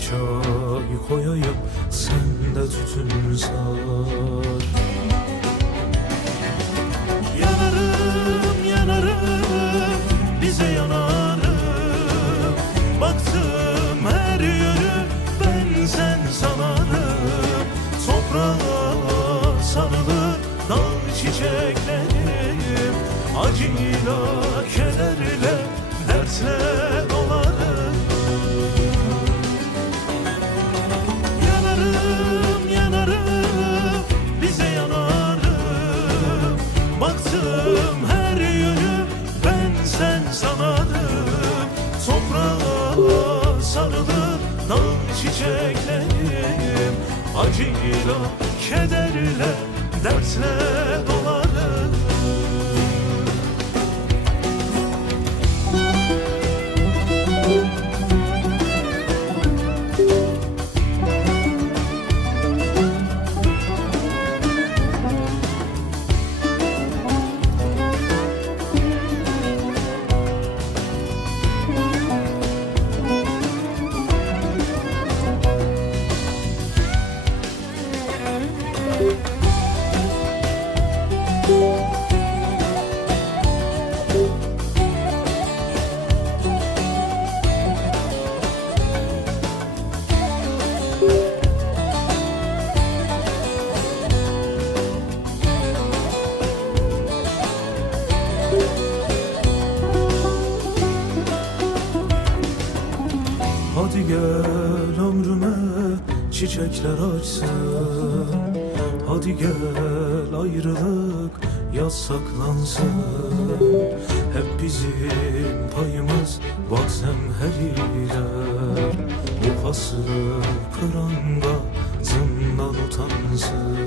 çay koyayım Sen de tütün sar Yanarım yanarım bize yanarım. Baktım her yönü ben sen sanarım. Toprağa sarılır dal çiçeklerim Acıyla kederle sanarım Toprağa sarılır dal çiçeklerim Acıyla kederle dertle dolarım gel ömrüme çiçekler açsın. Hadi gel ayrılık yasaklansın. Hep bizim payımız bak zemheriler Bu pası kıranga zindan utansın